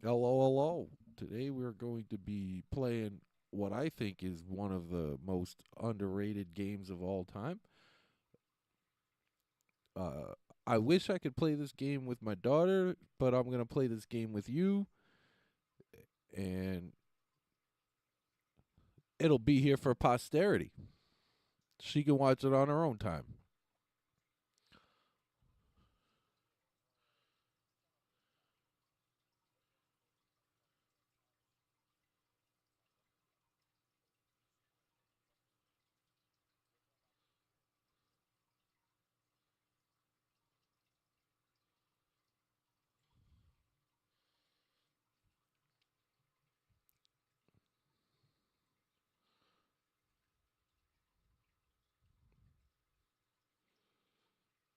Hello, hello. Today we're going to be playing what I think is one of the most underrated games of all time. Uh, I wish I could play this game with my daughter, but I'm going to play this game with you, and it'll be here for posterity. She can watch it on her own time.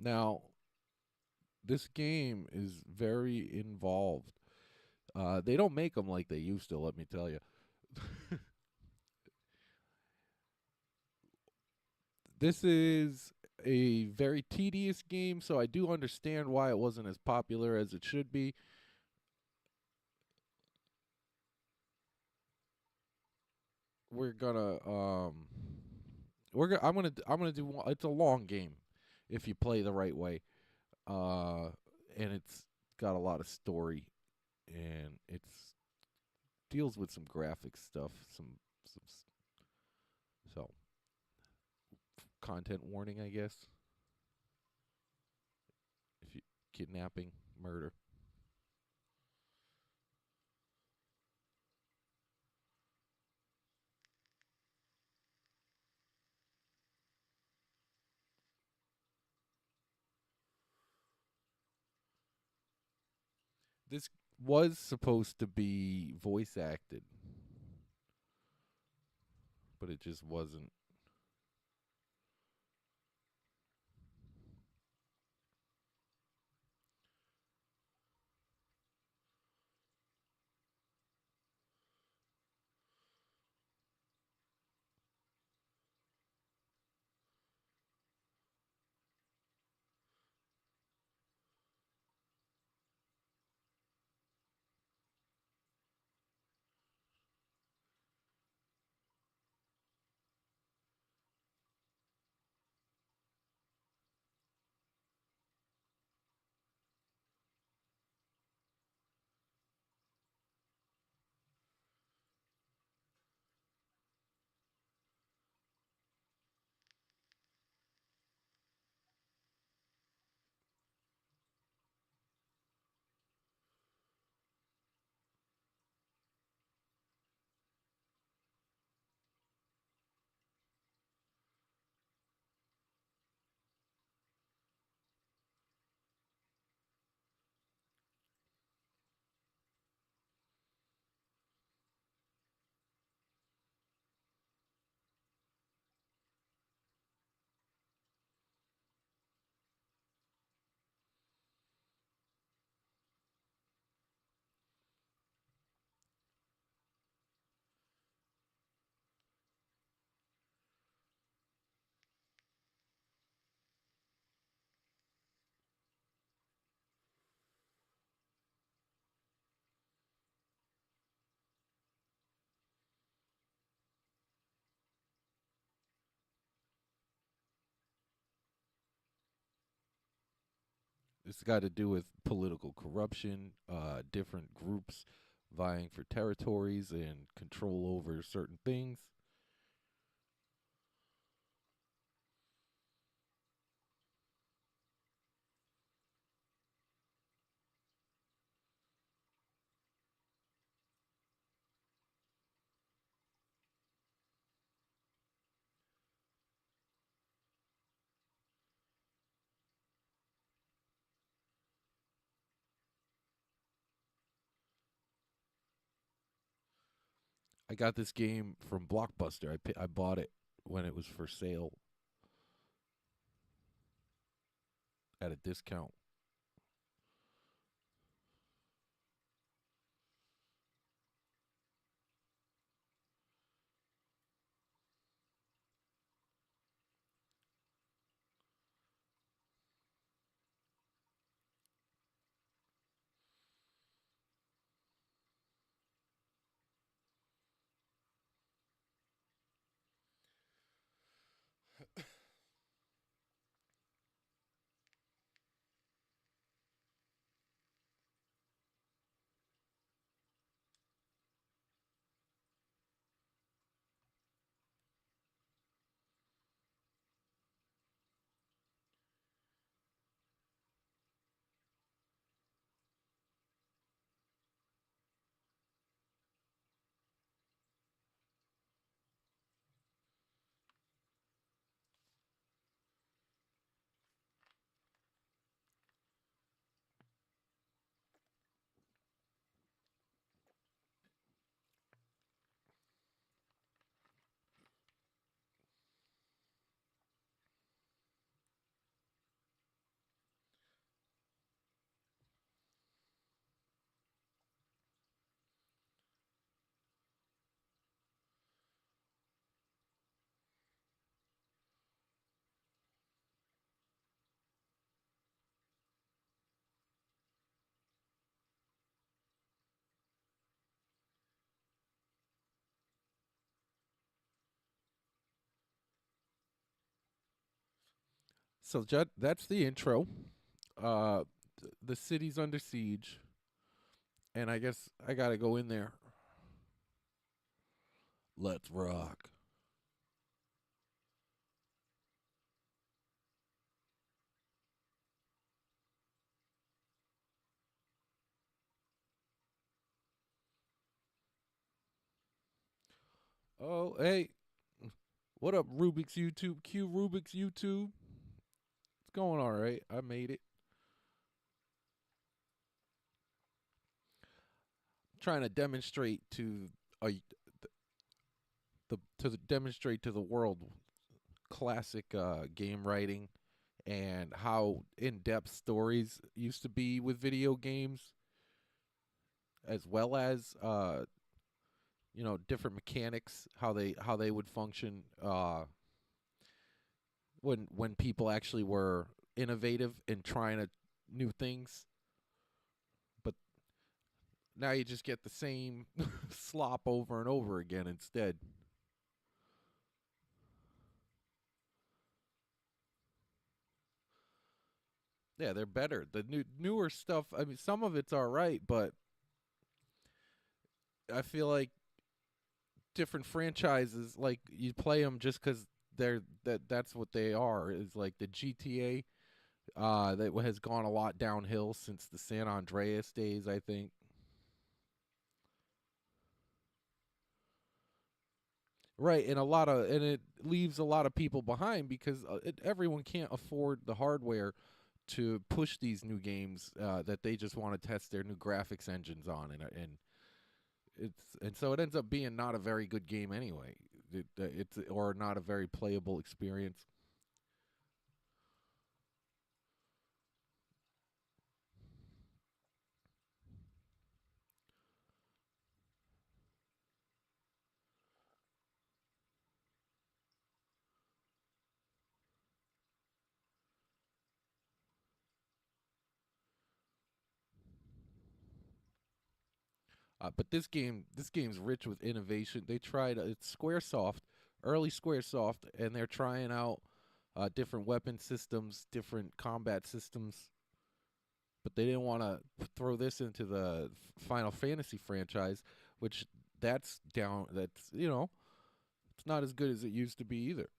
Now, this game is very involved. They don't make them like they used to, let me tell you. This is a very tedious game, so I do understand why it wasn't as popular as it should be. We're gonna I'm gonna do it's a long game if you play the right way. Uh and it's got a lot of story, and it's deals with some graphic stuff, some so content warning, I guess. If you kidnapping, murder. This was supposed to be voice acted, but it just wasn't. It's got to do with political corruption, different groups vying for territories and control over certain things. I got this game from Blockbuster. I bought it when it was for sale at a discount. So that's the intro. Uh, the city's under siege, and I guess I gotta go in there. Let's rock. Oh, hey, what up, Rubik's YouTube? Q Rubik's YouTube. It's going all right. I made it. Trying to demonstrate to a demonstrate to the world classic game writing and how in-depth stories used to be with video games, as well as different mechanics, how they would function when people actually were innovative and trying new things. But now you just get the same slop over and over again instead. Yeah, they're better. The newer stuff. I mean, some of it's all right, but I feel like different franchises, like you play them just because that's what they are. Is like the GTA that has gone a lot downhill since the San Andreas days, I think. Right, and it leaves a lot of people behind because everyone can't afford the hardware to push these new games that they just want to test their new graphics engines on, and so it ends up being not a very good game anyway. It's or not a very playable experience. But this game's rich with innovation. They tried it's SquareSoft, early SquareSoft, and they're trying out different weapon systems, different combat systems. But they didn't want to throw this into the Final Fantasy franchise, which that's down. That's it's not as good as it used to be either.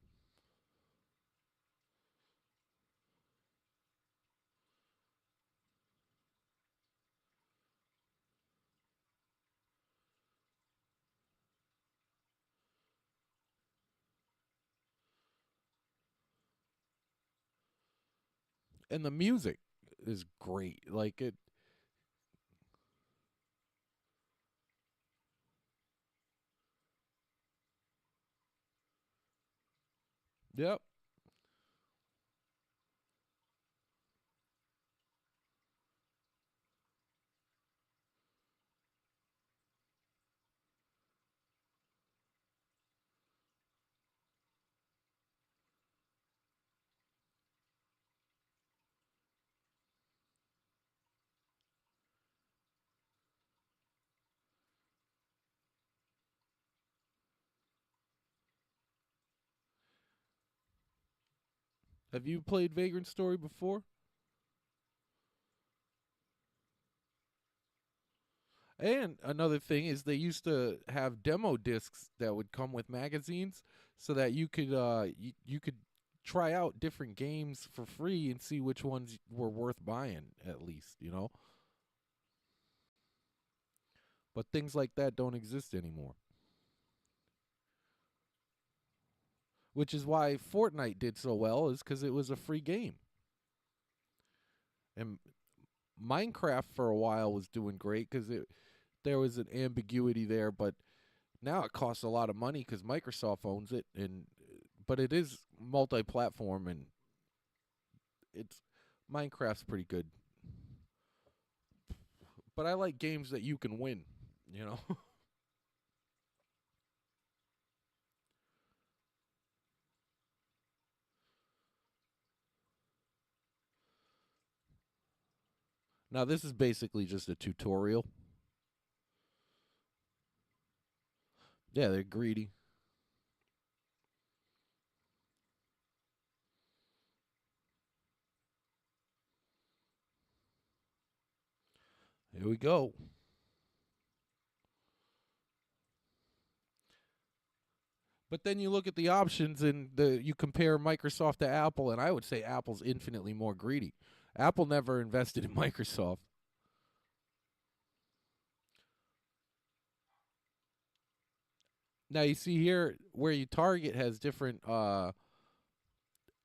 And the music is great. Like it. Yep. Have you played Vagrant Story before? And another thing is they used to have demo discs that would come with magazines so that you could try out different games for free and see which ones were worth buying at least. But things like that don't exist anymore. Which is why Fortnite did so well is cuz it was a free game. And Minecraft for a while was doing great cuz there was an ambiguity there, but now it costs a lot of money because Microsoft owns it, and but it is multi-platform, and it's Minecraft's pretty good. But I like games that you can win. You know. Now this is basically just a tutorial. Yeah, they're greedy. Here we go. But then you look at the options and you compare Microsoft to Apple, and I would say Apple's infinitely more greedy. Apple never invested in Microsoft. Now you see here where you target has different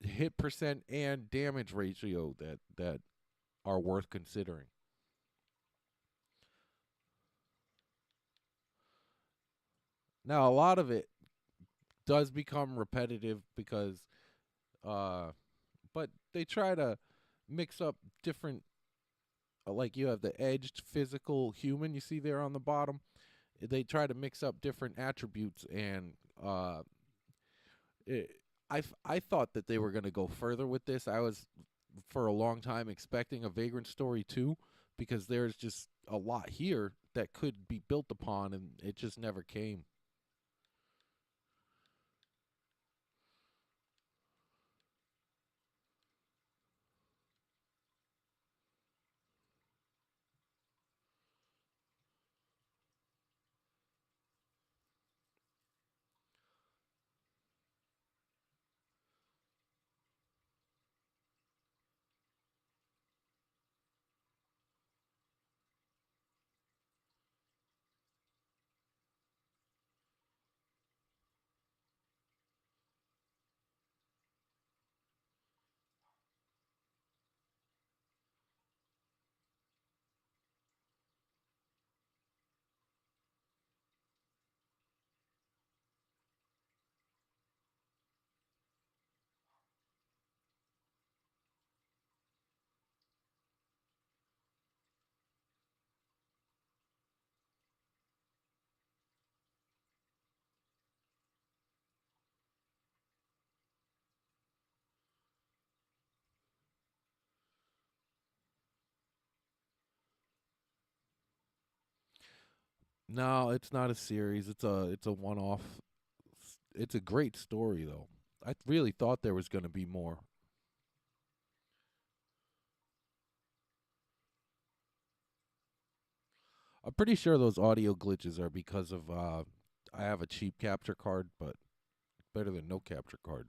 hit percent and damage ratio that are worth considering. Now a lot of it does become repetitive because uh but they try to mix up different like you have the edged physical human you see there on the bottom. They try to mix up different attributes and it, I thought that they were going to go further with this. I was for a long time expecting a Vagrant Story 2 because there's just a lot here that could be built upon and it just never came. No, it's not a series. It's a one-off. It's a great story though. I really thought there was going to be more. I'm pretty sure those audio glitches are because of I have a cheap capture card, but better than no capture card.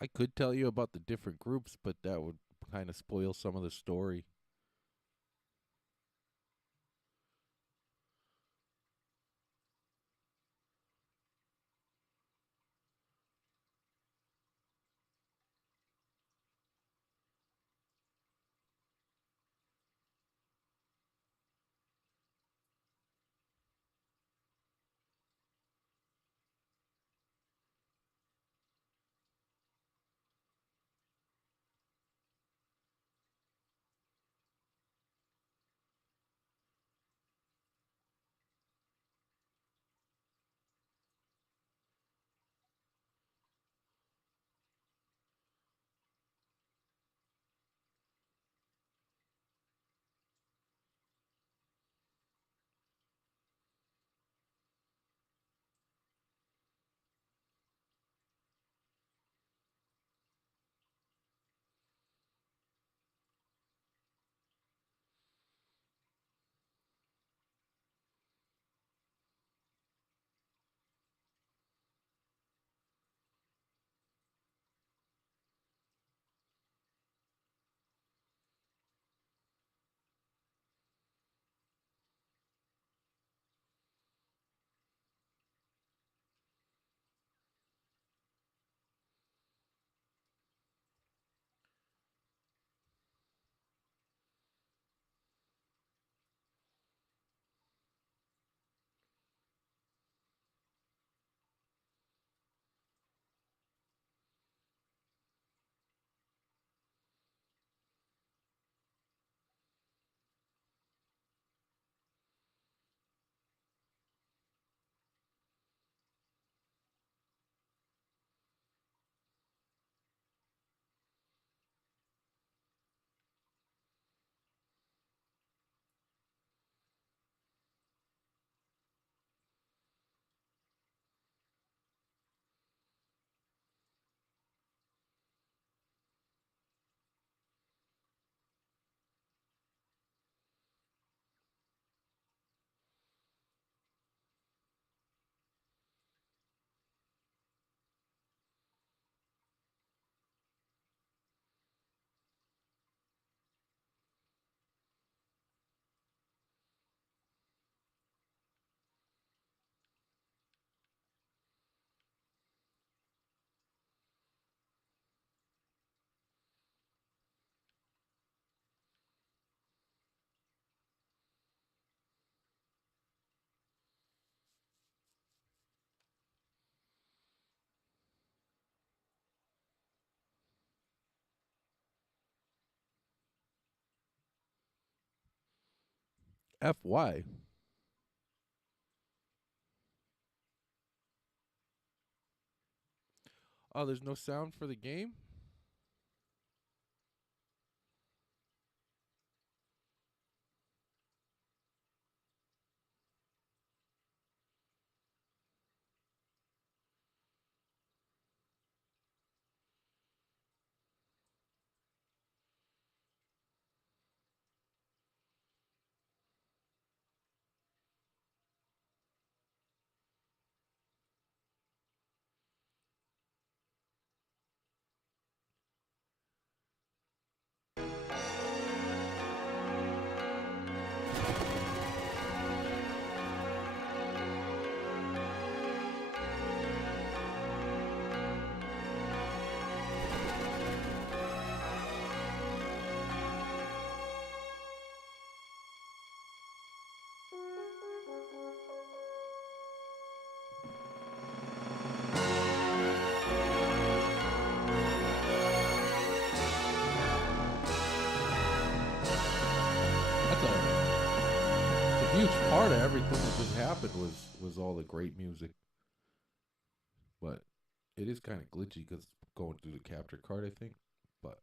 I could tell you about the different groups, but that would kind of spoil some of the story. FY. Oh, there's no sound for the game? That's a huge part of everything that just happened was all the great music. But it is kind of glitchy because going through the capture card, I think. But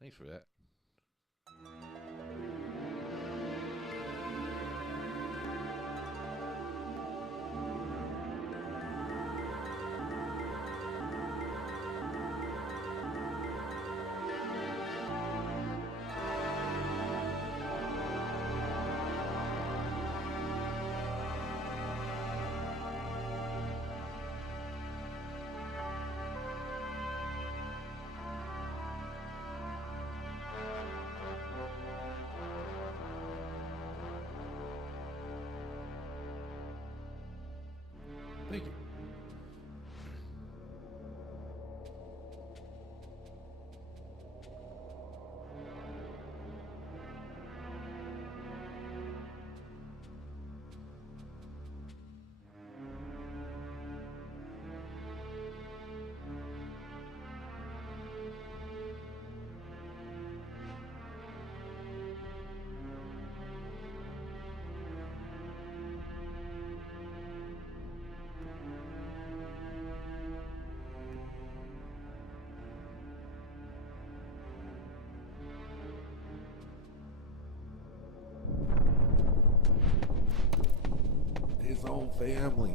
thanks for that. Thank you. His whole family.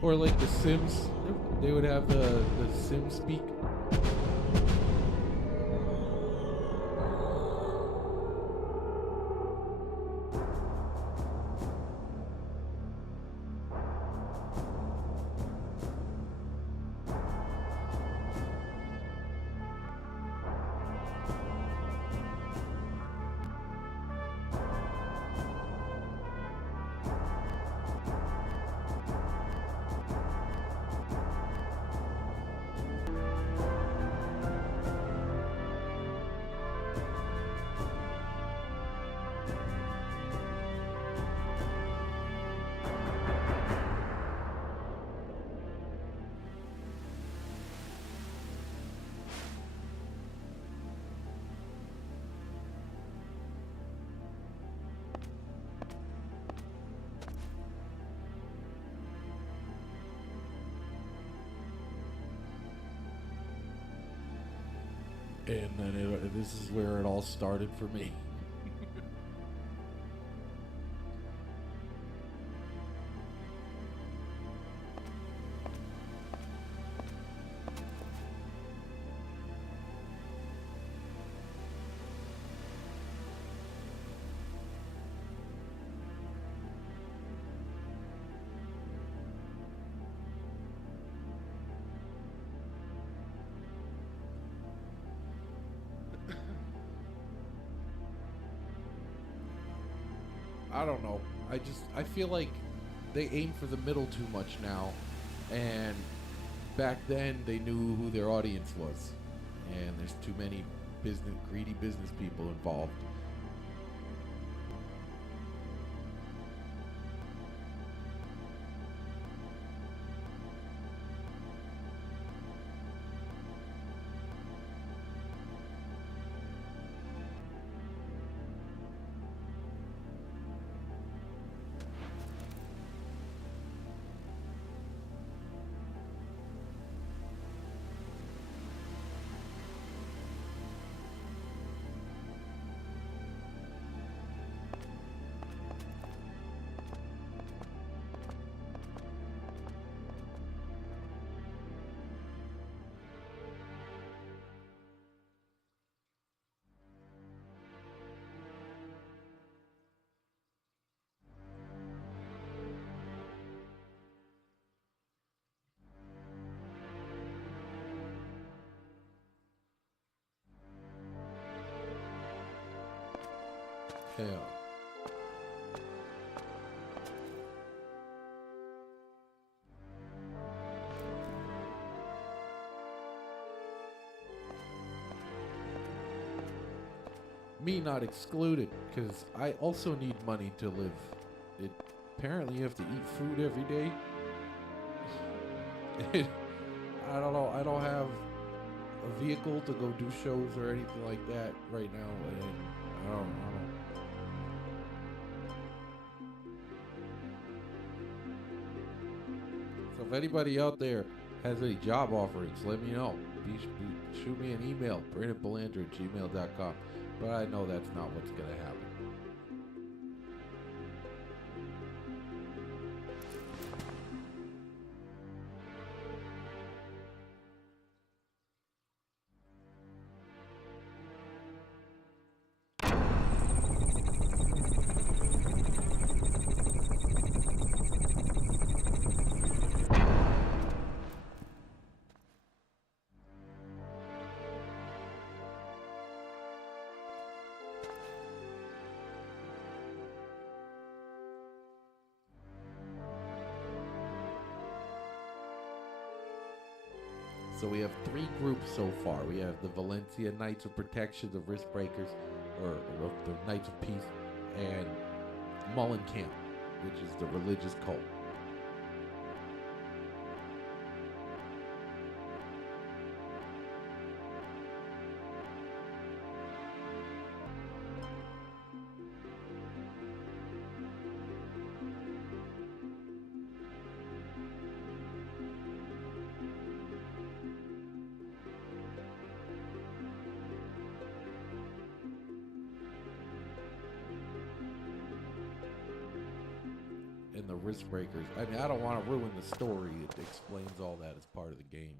Or like the Sims, they would have the Sim speak. And then this is where it all started for me. I don't know. I feel like they aim for the middle too much now, and back then they knew who their audience was, and there's too many greedy business people involved. Yeah. Me not excluded, because I also need money to live. Apparently you have to eat food every day. I don't know. I don't have a vehicle to go do shows or anything like that right now. And I don't know. So if anybody out there has any job offerings, let me know. Shoot me an email, BrandonBelanger@gmail.com. But I know that's not what's going to happen. So we have 3 groups so far. We have the Valencia Knights of Protection, the Risk Breakers, or the Knights of Peace, and Mullen Camp, which is the religious cult. And the Risk Breakers. I mean, I don't want to ruin the story. It explains all that as part of the game.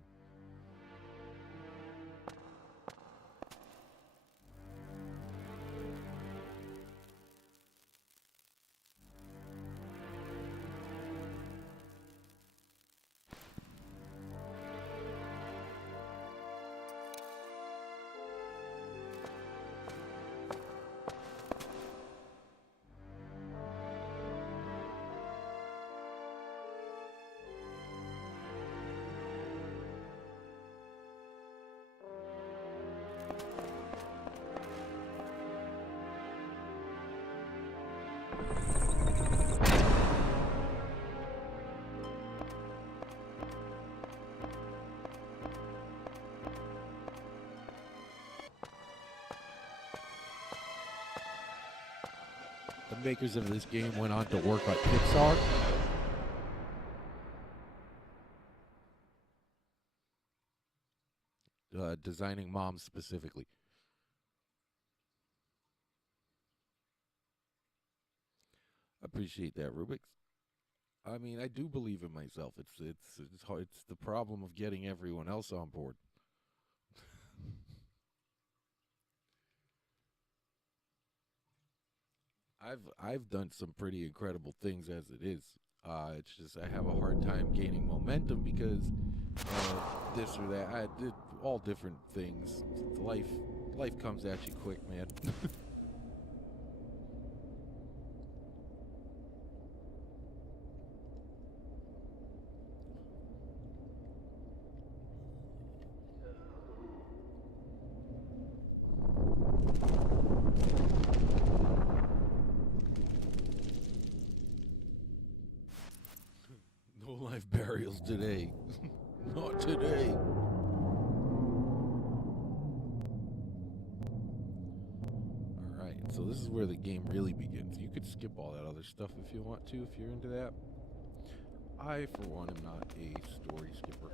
The makers of this game went on to work on Pixar. Designing moms specifically. I appreciate that, Rubik's. I mean, I do believe in myself. It's hard. It's the problem of getting everyone else on board. I've done some pretty incredible things as it is. It's just I have a hard time gaining momentum because this or that. I did all different things. Life comes at you quick, man. No live burials today. Not today. Alright, so this is where the game really begins. You could skip all that other stuff if you want to, if you're into that. I, for one, am not a story skipper.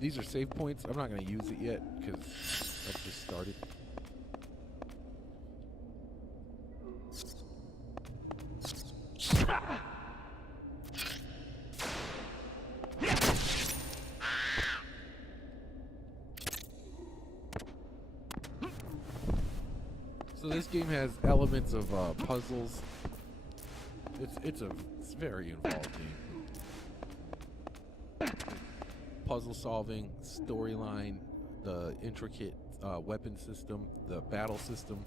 These are save points. I'm not going to use it yet because I've just started. So this game has elements of puzzles. It's a very involved game. Puzzle solving, storyline, the intricate weapon system, the battle system.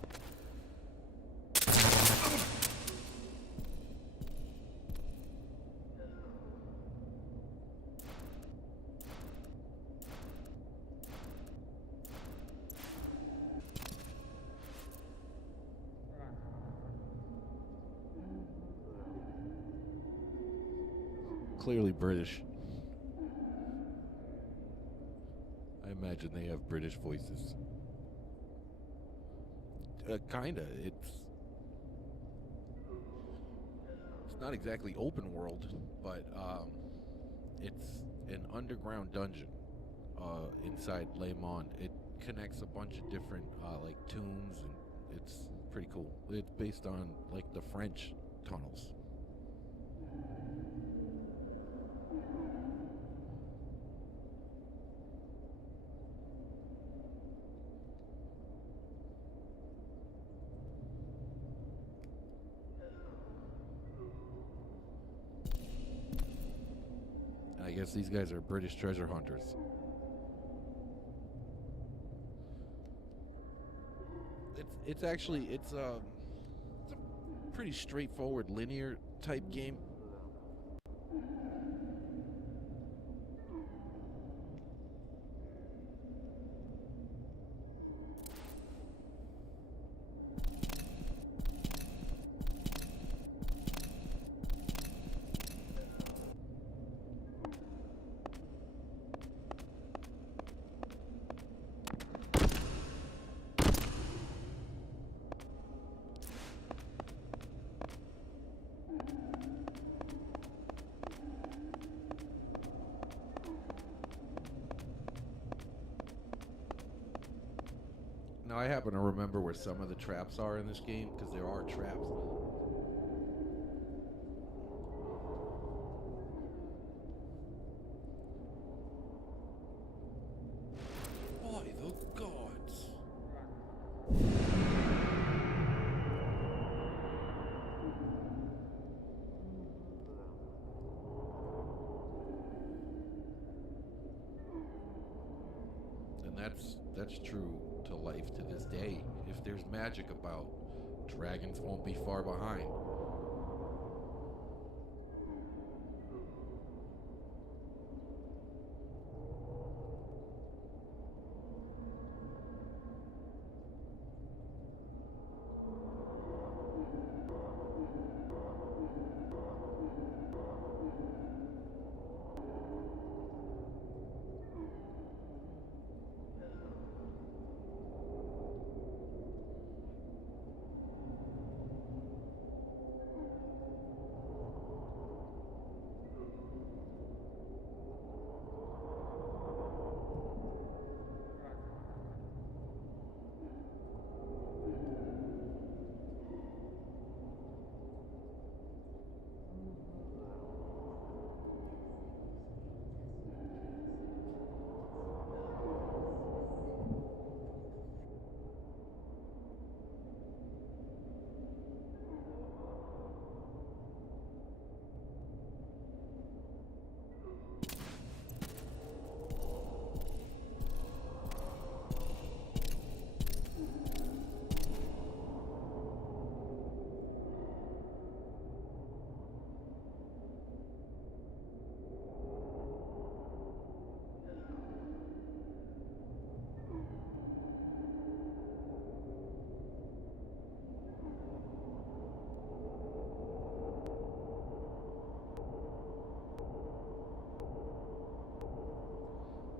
Clearly British. I imagine they have British voices. Kinda. It's not exactly open world, but it's an underground dungeon inside Le Monde. It connects a bunch of different like tombs, and it's pretty cool. It's based on like the French tunnels. I guess these guys are British treasure hunters. It's actually it's a pretty straightforward linear type game. Now, I happen to remember where some of the traps are in this game, because there are traps. By the gods. And that's true to life to this day. If there's magic about, dragons won't be far behind.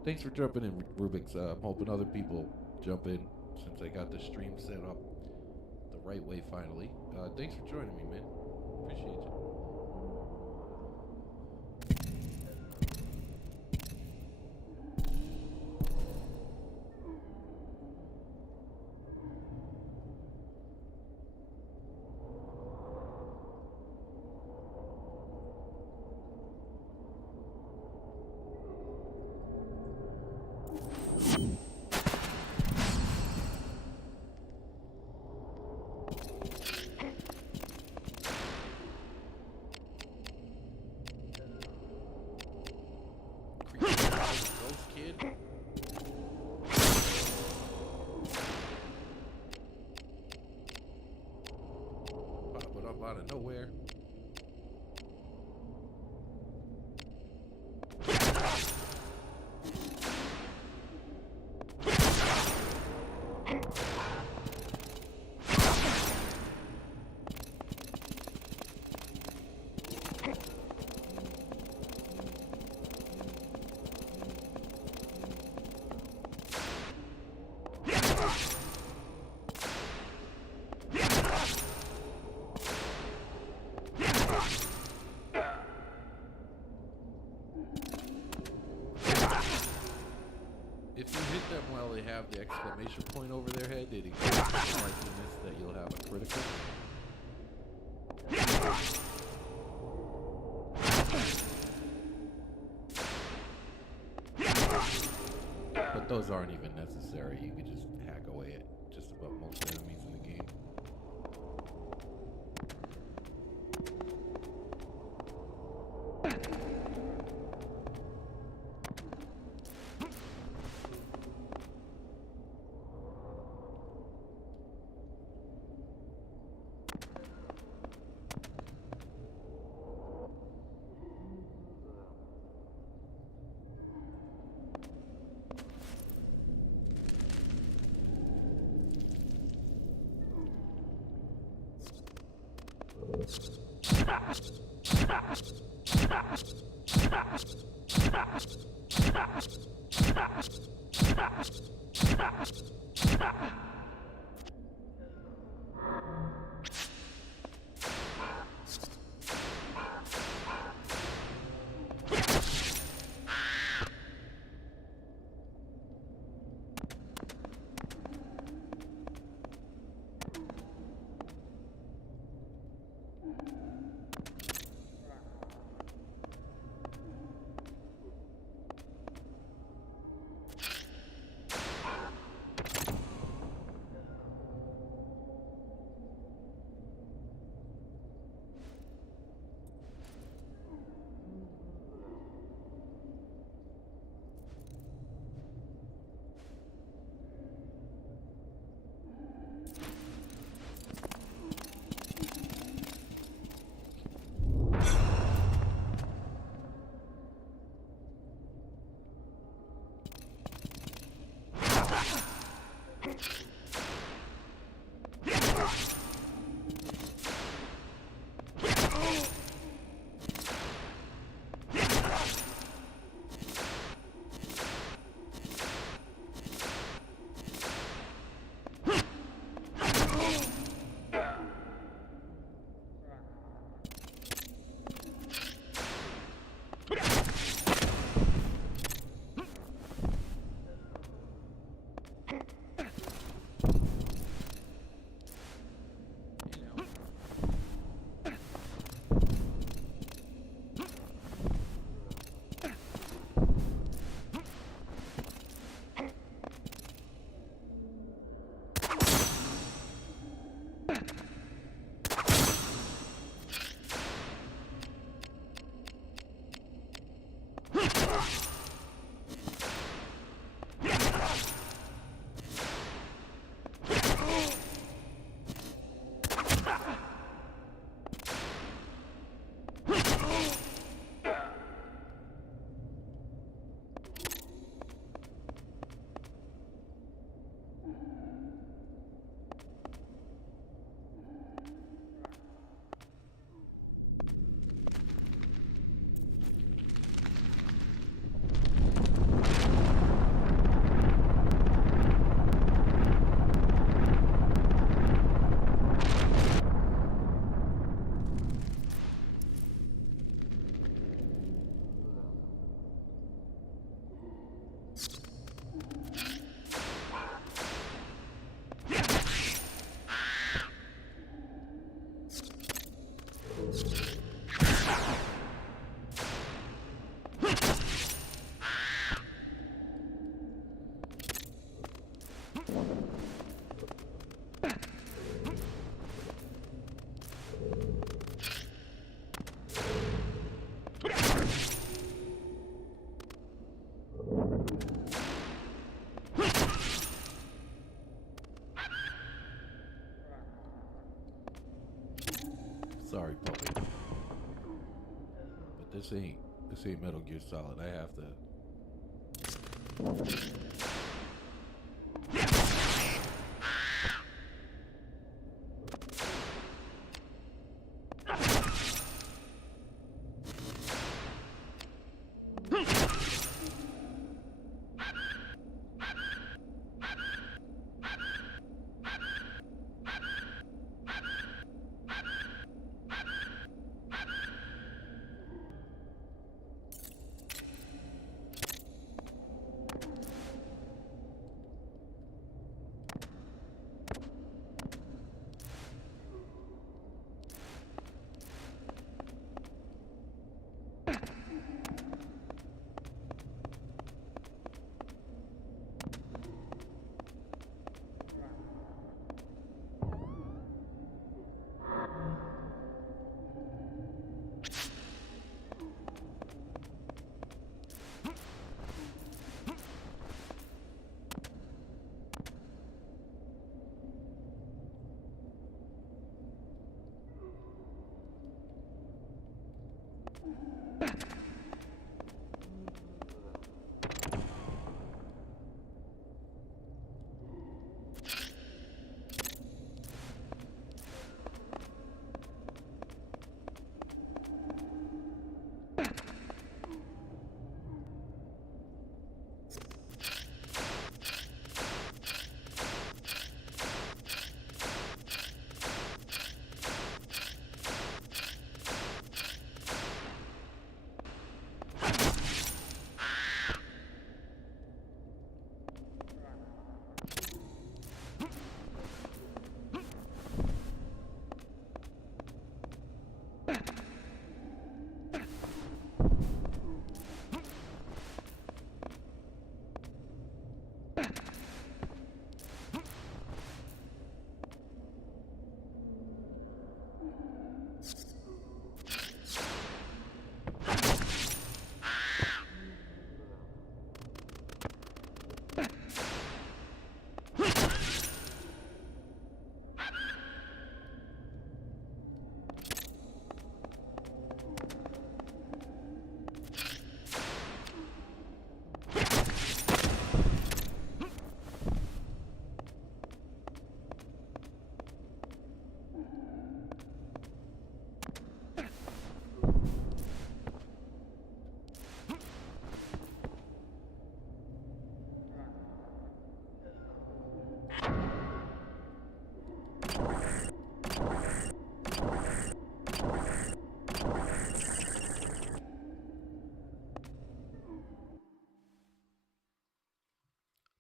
Thanks for jumping in, Rubik's. I'm hoping other people jump in since I got the stream set up the right way finally. Thanks for joining me, man. Appreciate you. Ghost kid. Popping up out of nowhere. If you hit them while they have the exclamation point over their head, it increases the likeliness that you'll have a critical. But those aren't even necessary. You can just hack away at just about most enemies in the game. ain't Metal Gear Solid. I have to.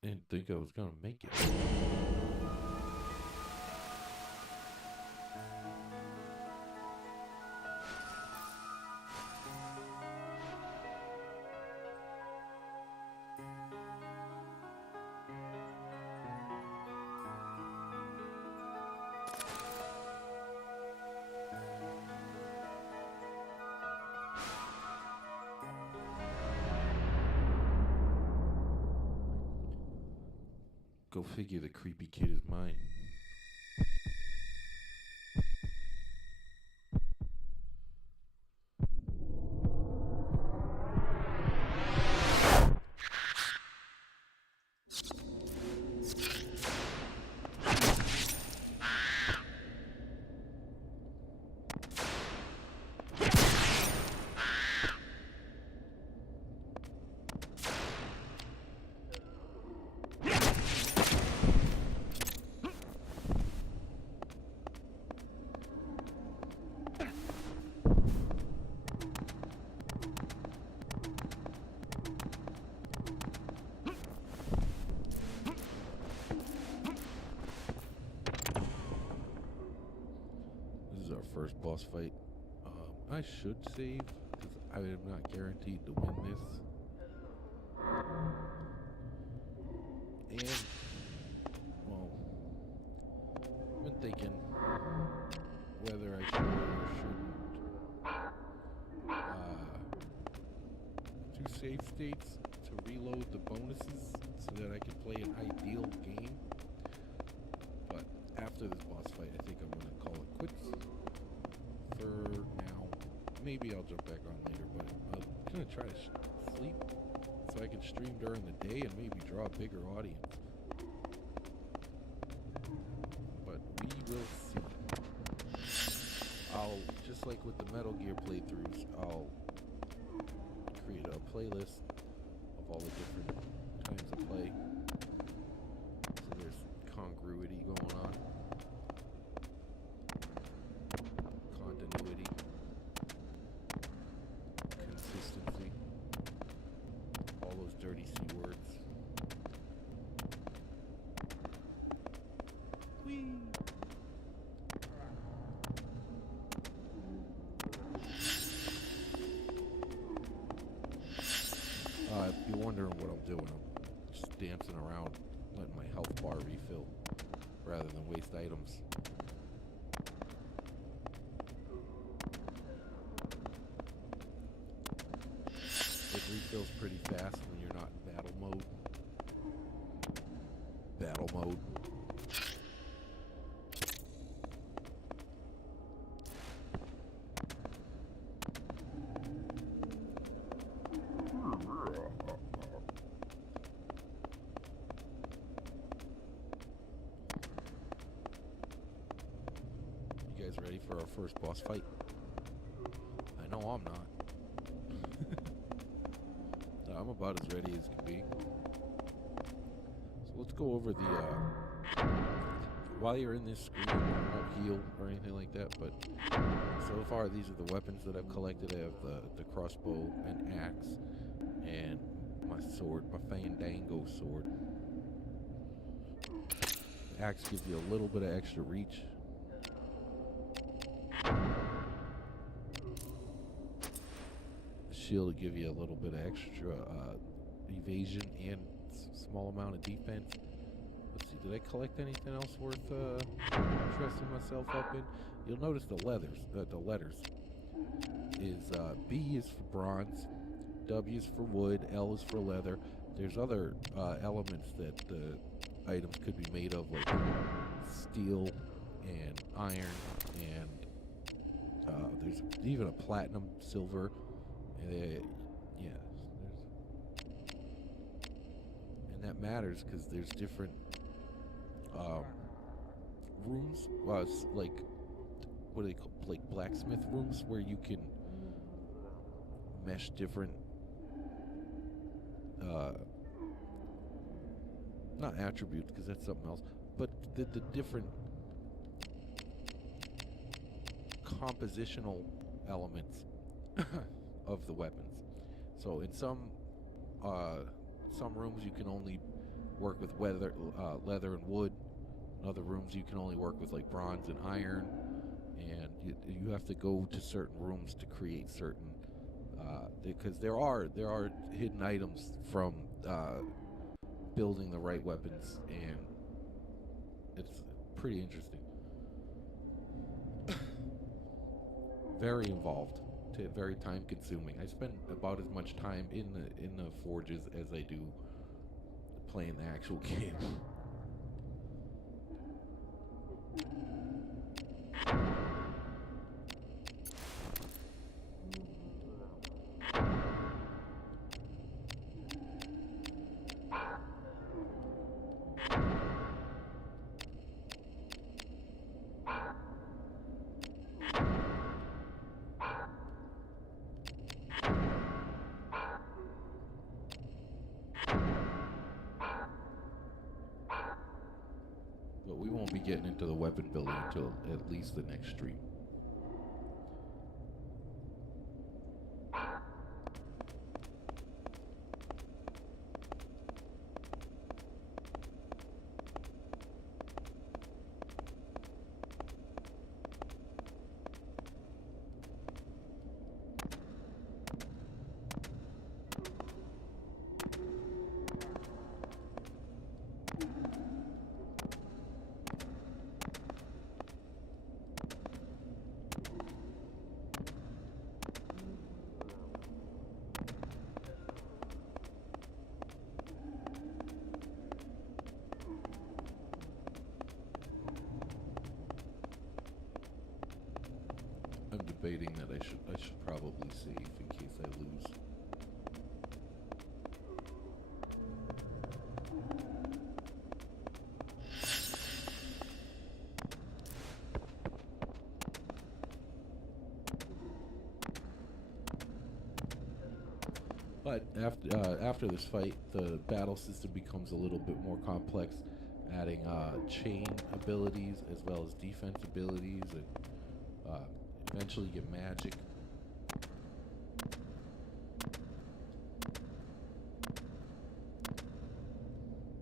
Didn't think I was gonna make it. Go figure, the creepy kid is mine. First boss fight. I should save because I am not guaranteed to win this. And well, I've been thinking whether I should or shouldn't do save states to reload the bonuses so that I can play an ideal game. But after this boss fight, I think I'm going to call it quits for now. maybe I'll jump back on later, but I'm gonna try to sleep so I can stream during the day and maybe draw a bigger audience. But we will see. I'll, just like with the Metal Gear playthroughs, I'll create a playlist of all the different times of play, so there's congruity going on, continuity, consistency, all those dirty C words. Whee! If you're wondering what I'm doing, I'm just dancing around, letting my health bar refill, rather than waste items. It refills pretty fast when you're not in battle mode. Battle mode. You guys ready for our first boss fight? I know I'm not. I'm about as ready as can be. So let's go over the, while you're in this screen, I won't heal or anything like that, but so far these are the weapons that I've collected. I have the crossbow and axe, and my sword, my Fandango sword. The axe gives you a little bit of extra reach. Shield will give you a little bit of extra evasion and small amount of defense. Let's see, did I collect anything else worth interesting myself up in? You'll notice the letters is B is for bronze, W is for wood, L is for leather. There's other elements that the items could be made of, like steel and iron, and there's even a platinum, silver. Yeah, and that matters because there's different rooms, like what do they call, like blacksmith rooms, where you can mesh different not attributes, because that's something else, but the different compositional elements of the weapons. So in some rooms you can only work with leather and wood. In other rooms you can only work with like bronze and iron, and you have to go to certain rooms to create certain because there are hidden items from building the right weapons, and it's pretty interesting. Very involved. Very time consuming. I spend about as much time in the forges as I do playing the actual game. But we won't be getting into the weapon building until at least the next stream. that I should probably save in case I lose. But after this fight, the battle system becomes a little bit more complex, adding chain abilities as well as defense abilities, and eventually get magic.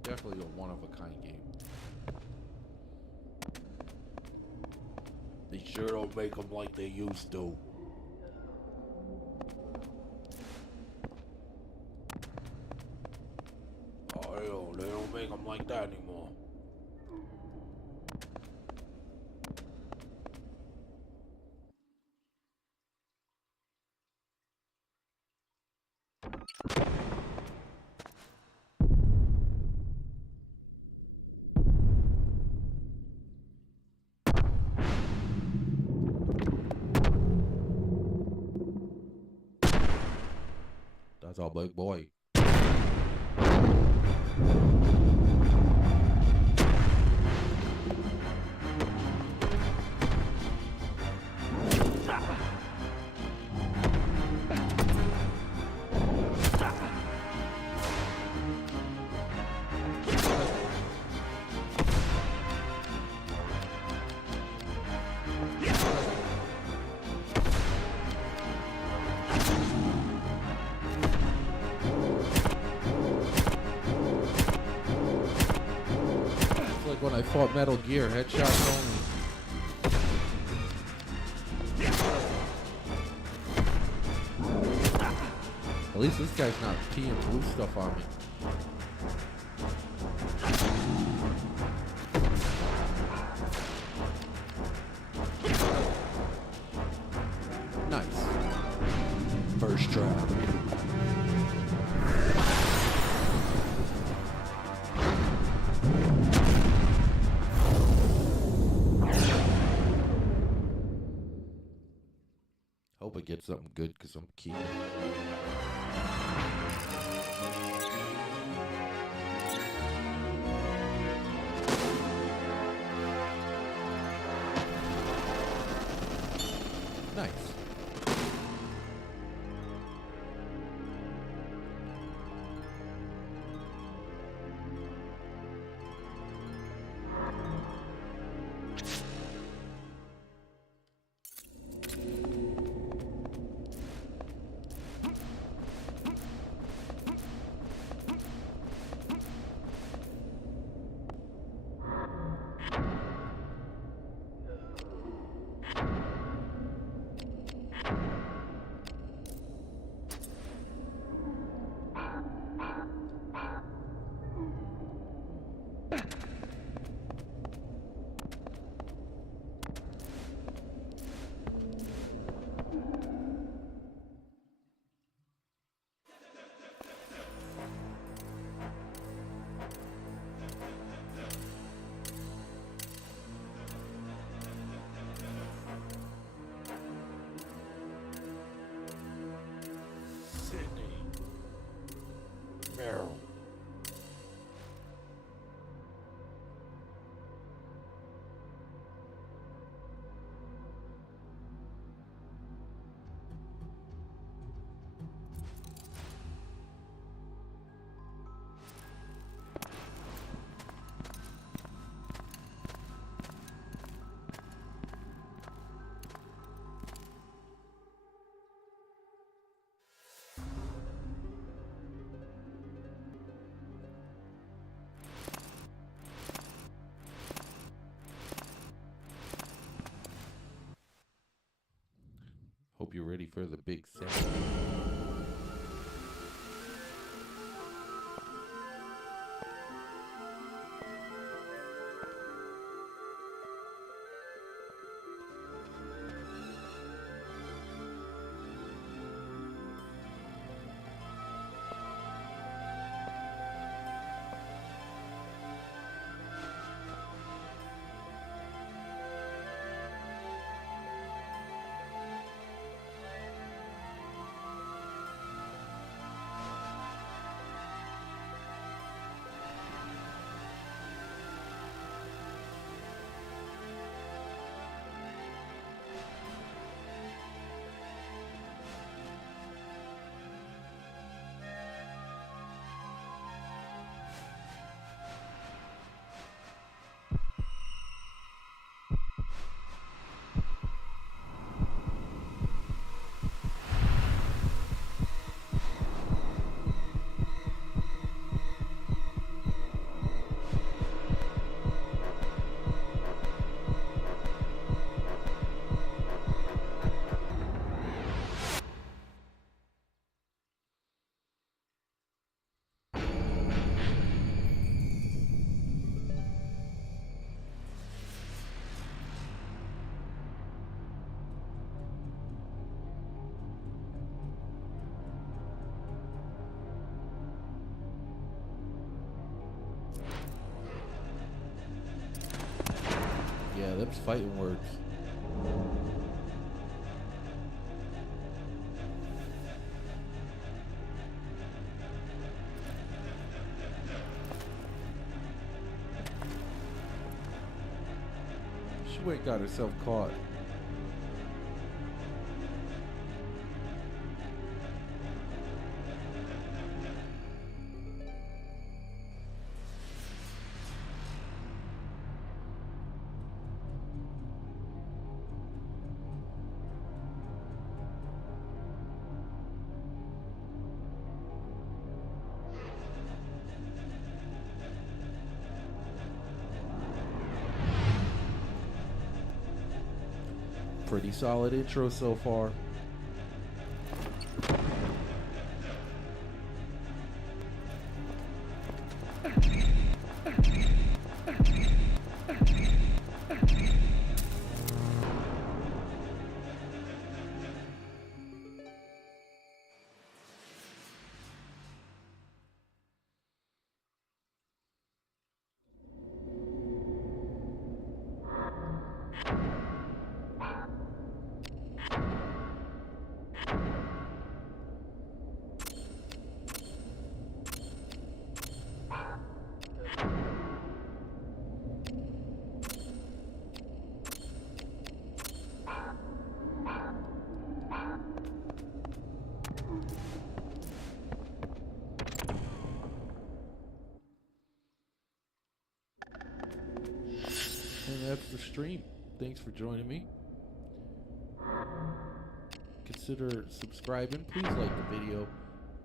Definitely a one-of-a-kind game. They sure don't make them like they used to. Oh, they don't make them like that anymore. That's our big boy. When I fought Metal Gear, headshots only. At least this guy's not peeing blue stuff on me. Nice. First try. Hope I get something good because I'm keeping it. Nice. Meryl. Hope you're ready for the big set. concepts, fighting words. She went and got herself caught. Pretty solid intro so far. And that's the stream. Thanks for joining me. Consider subscribing. Please like the video.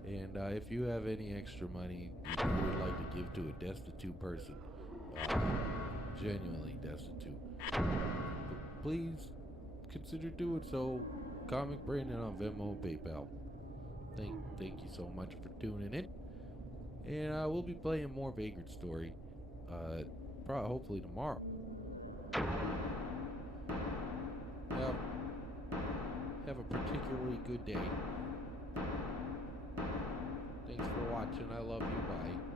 And if you have any extra money you would like to give to a destitute person, genuinely destitute, please consider doing so. ComicBrandon on Venmo, PayPal. Thank you so much for tuning in. And we'll be playing more Vagrant Story. Probably, hopefully tomorrow. Have a particularly good day. Thanks for watching. I love you. Bye.